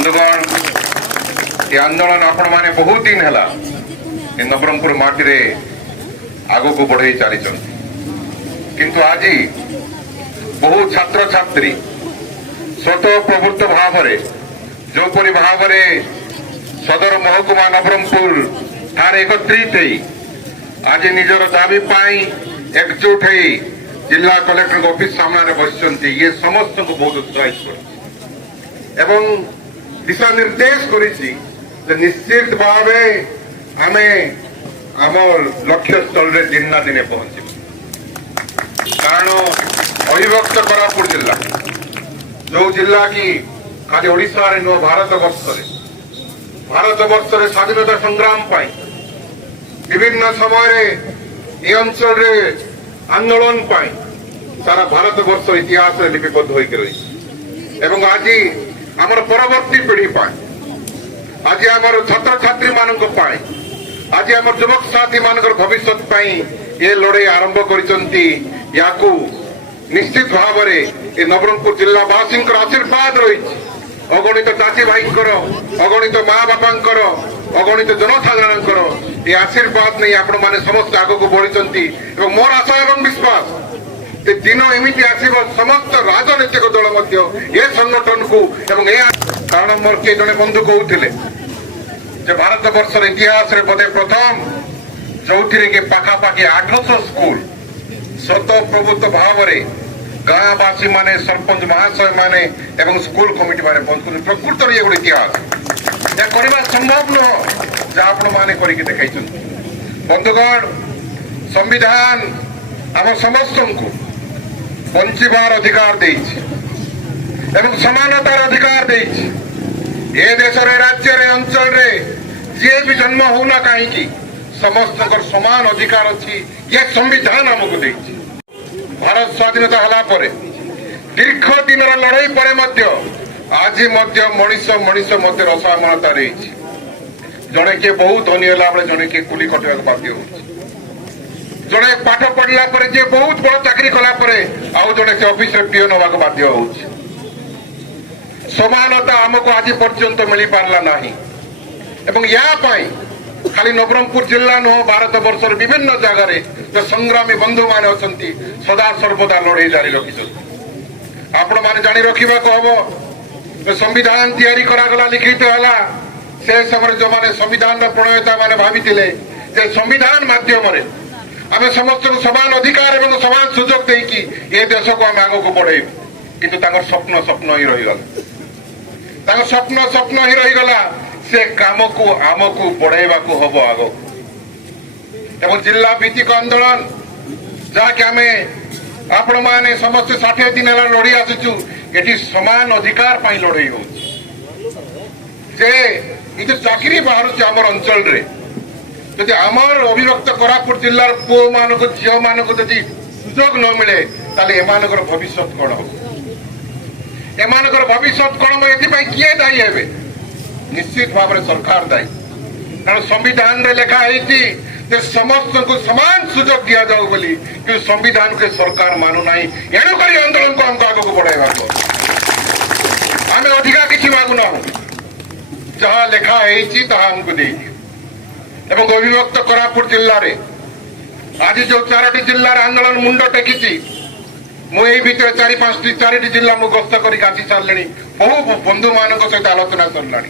बंधुगण ये आंदोलन आपण माने बहुत दिन है नवरंगपुर माटी आग को बढ़े चली किंतु आज बहु छात्र छात्री स्वतः प्रवृत्त भाव जोपरी भाव सदर महकुमा नवरंगपुर थार एकत्रित आज निजर दाबी एकजुट हो जिला कलेक्टर ऑफिस सामने बस ये समस्त को बहुत उत्साहित कर दिशा निर्देश कर निश्चित भाव आम लक्ष्य स्थल दिन ना दिन पहुंच कारण अविभक्त कोरापुट जिला जो जिला की खाली ओडिशा रे नुह भारत वर्ष स्वाधीनता संग्राम विभिन्न समय ये अंचल आंदोलन सारा भारत वर्ष इतिहास लिपिबद्ध होकर रही आज आमर परवर्ती पीढ़ी आज आमर छात्र छात्री मान आज आम युवक साथी मान भविष्य ये लड़ाई आरंभ कर निश्चित भाव में नवरंगपुर जिलावासी आशीर्वाद रही अगणित चाषी भाई अगणित माँ बापा अगणित जनसाधारण ये आशीर्वाद नहीं आपण मैंने समस्त आग को बढ़ी मोर आशा एवं विश्वास दिन एमती आसब समस्त राजनैतिक दल ये संगठन को कारण मोर किए जड़े बंधु कहते भारत वर्ष इतिहास बोधे प्रथम जो कि पाखापाखि 800 स्कूल स्वतः प्रभुत्व भाव गाँवासी माने सरपंच महाशय माने एवं स्कूल कमिटी माने बंद प्रकृत ये गोटे इतिहास या करवा संभव नुह जहाँ आपण मैंने करके देखा बंधुगण संविधान आम समस्त को बंचार अधिकार दे समानतार अधिकार दे देश राज्य अंचल जी भी जन्म होना कहीं समस्त समान अधिकार अच्छी ये संविधान आमको दे भारत स्वाधीनता हला दीर्घ दिन लड़ाई पर आज मनीष मनीष मध्य असमानता रही जड़े किए बहुत धनी है जड़े किए कुली कटा बाध्य हो जड़े पाठ पढ़ला जे बहुत बड़ चाकरी कला आउ जड़े से ऑफिस रे पीओन होगा बाध्य हो समानता आमको आज पर्यंत मिल पारला नहीं एवं या खाली नवरंगपुर जिला नुह भारत वर्ष विभिन्न जगह जो संग्रामी बंधु मान अच्छा सदा सर्वदा लड़ाई जारी रखी आपण मैंने जानी रखा हम संविधान तैयारी करागला लिखित है से समय जो मैंने संविधान प्रणेता मैंने भावी संविधान माध्यम आम समस्त समान अधिकार और समान सुजोग देकी ये देश को आम आग को बढ़े किंतु स्वप्न स्वप्न ही रहीगला स्वप्न ही रहीगला से काम को आम को बढ़ावा को हम आग एवं जिला भित्तिक आंदोलन जहाँकि आम आपण मैंने समस्त 60 दिन है लड़ी आसुचु ये समान अधिकार पर लड़ाई हो चाकरी बाहर आम अंचल जदि आमर अविभक्त कोरापुट जिलार पुओ मान झील मान सुजोग न मिले एमानकर भविष्य कौन हम एमानकर भविष्य कौन ये किए दायी हे निश्चित भाव में सरकार दायी कारण संविधान रे लिखा है समस्त को समान सुजोग दि जाऊ बोली कि संविधान के सरकार मानु ना एणुक आंदोलन को हमको आग को बढ़ावा आम अधिका किसी मागु ना जहाँ लिखा है हमको दे एवं अविभक्त कोरापुट जिले में आज जो 4टी जिलार आंदोलन मुंड टेकी मुझे भीतर 4-5 जिला गस्त कर आसी सारे बहु बंधु मान सहित आलोचना सरला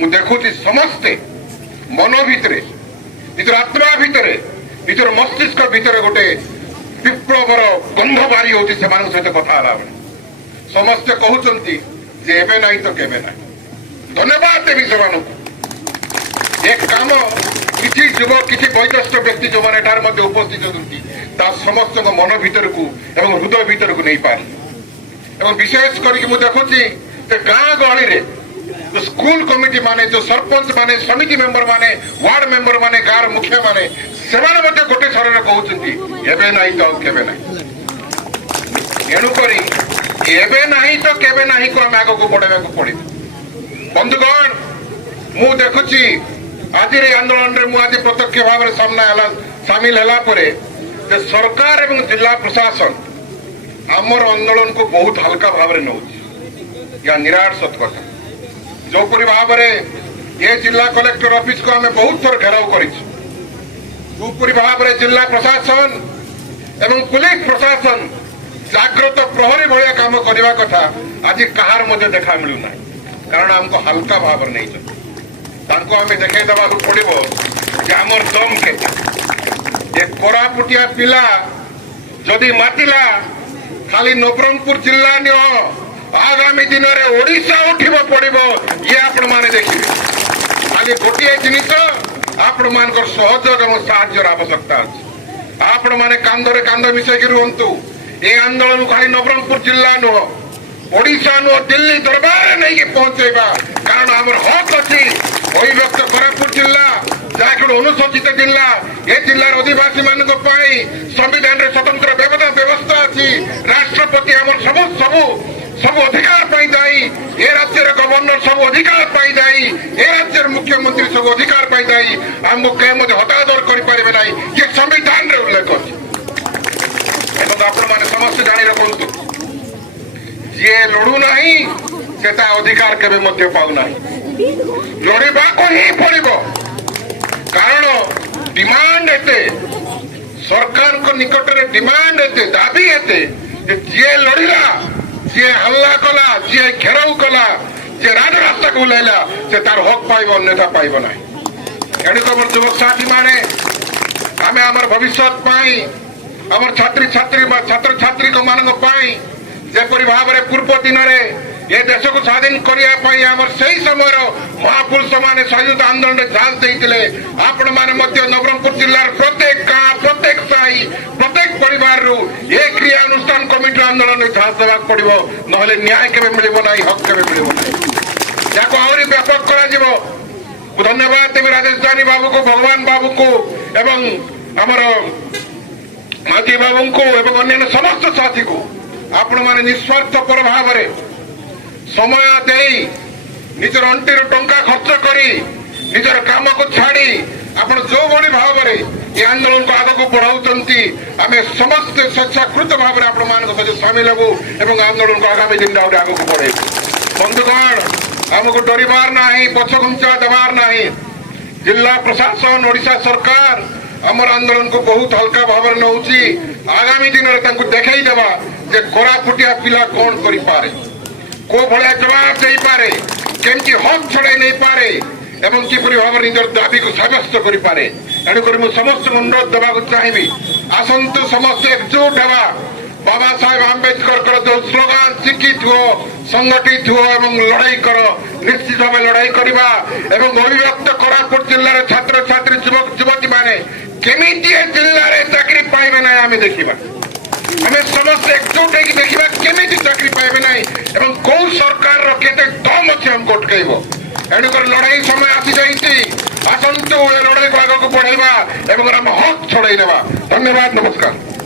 मुझे देखुची समस्ते मन भितर निजर आत्मा भितर निजर मस्तिष्क भितर गोटे विप्लवर गंध बारी होती सहित कथा समस्ते कहते एवं ना तो केवे ना धन्यवाद देवी से एक काम किसी युवक किसी वैज्ञानिक व्यक्ति जो मैंने मध्य उपस्थित होती समस्त मन भीतर को एवं हृदय भीतर को नहीं पारे विशेष करके देखुची गाँ गहली रे जो स्कूल कमिटी माने जो सरपंच माने समिति मेंबर माने वार्ड मेंबर माने गाँव मुखिया माने से गोटे स्वर कहते एवं ना तो केवे ना एणुक एवं ना तो केवे ना को आम आग को बढ़ावा पड़े बंधुगण मु देखुची आज आंदोलन रे आज प्रत्यक्ष भाव में सामना सामिल है सरकार एवं जिला प्रशासन आमर आंदोलन को बहुत हल्का भाव में नौ या निराट सत कथा जोपरी भाव में ये जिला कलेक्टर ऑफिस को आम बहुत थर घेराव कर जिला प्रशासन एवं पुलिस प्रशासन जागृत प्रहरी भाया काम करने कथा आज कहार मध्य देखा मिलूना कारण आमको हल्का भाव नहीं आम देखा पड़ो कि आमर दम के कोरापुटिया पिला जदि मातिला खाली नवरंगपुर जिला नुह आगामी दिन में ओडिशा उठिब पड़ो ये आपण मैंने देखिए खाली गोटे जिनिस आपण मान सहयोग और साहाय्य आवश्यकता अच्छे आपण मैंने कांधरे कांध मिसेक रुहतु ये आंदोलन खाली नवरंगपुर जिला नुह ओडिशा नुह दिल्ली दरबार नहीं पहुंचेबा कारण आमर हक अच्छी अभिव्यक्त कोरापुट जिला जहाँकि अनुसूचित जिला ये जिलार आदिवासी मान संविधान रे स्वतंत्र व्यवस्था अच्छी राष्ट्रपति आम सबू सबू सब अधिकार पाई दायी ए राज्य गवर्नर सब अधिकार पाई दायी ए राज्य मुख्यमंत्री सब अधिकार पाई दायी आमको कहीं मध्य हतादर करें ना ये संविधान रे उल्लेख अच्छे आपण मैंने समस्त जानी रखु जी लड़ूना से अधिकार केवे मध्य पाऊना लड़वा को ही पड़ो कारण डिमांड एते सरकार को निकट रे डिमांड एते दाबी एते जे लड़िला जे हल्ला कला जे घेराव कला जे राजरास्ता को उल्लैला से तार हक पाइब अन्यथा पाइब ना एणुक आम युवक साथी माने आम आमर भविष्य आमर छात्री छात्री छात्र छात्री मान जेपरी भाव में पूर्व दिन में ये देश को स्वाधीन करने आमर से समय महापुरुष माने शहीद आंदोलन में झाल देते आपण मैंने नवरंगपुर जिलार प्रत्येक गाँ प्रत्येक साई प्रत्येक परिवार ये क्रियानुष्ठान कमिटी आंदोलन में झाल देवा पड़ो ना न्याय के मिल ना हक के मिल ना आहरी व्यापक कर धन्यवाद देवी राजेश जानी बाबू को भगवान बाबू को एवं आमर माझी बाबू को एवं अन्य समस्त साथी को आपण मैंने निस्वार्थ पर भाव में समय दे निजर अंटी टंका खर्च करी निजर काम को छाड़ी आपण जो बड़ी भाव में ये आंदोलन को आगे बढ़ाऊँगी आम समस्त स्वेच्छाकृत भाव में आपण मान सहित सामिल हबू एवं आंदोलन को आगामी दिन में आगे बढ़े बंधुगण आमको डरबार ना पछघुंचा देवार ना जिला प्रशासन ओडिशा सरकार आमर आंदोलन को बहुत हल्का भाव में नौ आगामी दिन में देखई देवा जे कोरापुटिया पिला कौन करि पारे को भलिया जवाब दे पारे केमती हक छड़ाई नहीं पारे एवं किपरि भाव निजर दाबी को साब्यस्त करि पारे एणुक समस्त अनुरोध देवा चाहिए आसतु समस्त एकजुट हवा बाबा साहेब आंबेडकर जो स्लोगान शिक्षित हो संगठित हो एवं लड़ाई कर निश्चित भाव लड़ाई करवा एवं अभिव्यक्त कोरापुट जिले में छात्र छात्री युवक युवती माने केमिति जिले में चाकरी पाइबे ना आम देखा आम समस्त एकजुट होगी देखा केमिति चाकरी पाइबे ना एवं कौ सरकार केते दम अच्छे हमको अटकैब एणुक लड़ाई समय आसी जाइए आसतु लड़ाई को आगे बढ़ेगा एवं आम हक छड़ाई नेबा धन्यवाद नमस्कार।